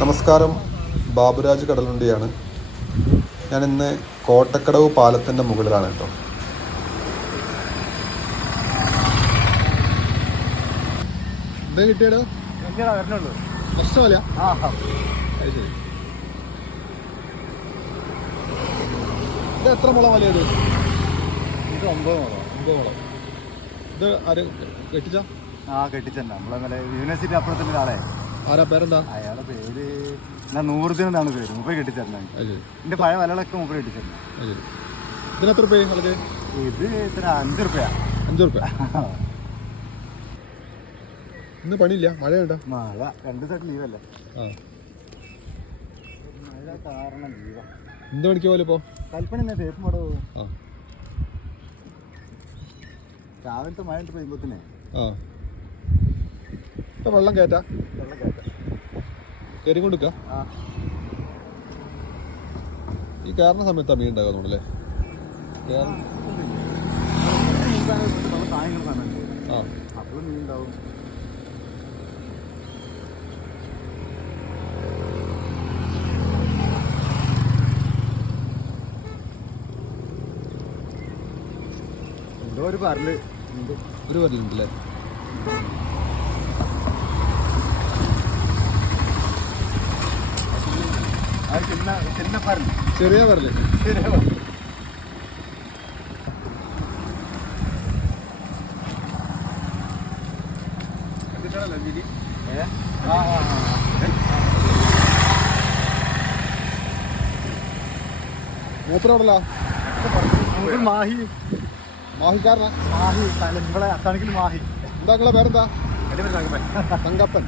നമസ്കാരം, ബാബുരാജ് കടലുണ്ടിയാണ്. ഞാൻ ഇന്ന് കോട്ടക്കടവ് പാലത്തിൻ്റെ മുകളിലാണ് കേട്ടോ. എന്താ കിട്ടിയടോ? പ്രശ്നമല്ല. ഇത് എത്ര മുളം വലിയത്? ഇത് 9 മുളം. 9 മുളം. ഇത് ആര് കെട്ടിച്ച? കെട്ടിച്ചല്ല, നമ്മളെ യൂണിവേഴ്സിറ്റി അപ്പുറത്തുള്ള ഒരാളെ. ആരാ പേരെന്താ? അയാളുടെ പേര് നൂറുദ്ദീൻ എന്നാണ് പേര്. മുപ്പത് കെട്ടിച്ചേരണം. എന്റെ പഴയ വലകളൊക്കെ മുപ്പത് കെട്ടിച്ചേരണം. ഇതിന് എത്ര രൂപ നിങ്ങൾക്ക്? ഇത് ഇത്ര 5 റുപ്യ. 5 റുപ്യ. ഇന്ന് പണിയില്ല, മഴയുണ്ടോ? മഴ 2 ദിവസമായിട്ട് ലീവല്ല. മഴ കാരണം ലീവാ. എന്ത് പണിക്ക് പോലെ ഇപ്പോ? കൽപ്പണി തന്നെ, തേപ്പ് മട പോകും. രാവിലത്തെ മഴ പെയ്യുമ്പോഴത്തേനെ ഇപ്പൊ വെള്ളം കയറ്റാ കയറി കൊണ്ടിക്ക. ഈ കയറുന്ന സമയത്താ മീൻ ഉണ്ടാകുന്നുണ്ടല്ലേ? അപ്പോഴും മീൻ ഉണ്ടാവും. എന്തോ ഒരു പരല് പരലുണ്ടല്ലേ? ചെറിയ പരല്. മൂപ്പറോടല്ല മാഹിക്കാരനാ? മാഹി ഇവിടെ അത്താണിക്കൽ മാഹി. എന്താ നിങ്ങളെ പേരെന്താ? തങ്കപ്പൻ.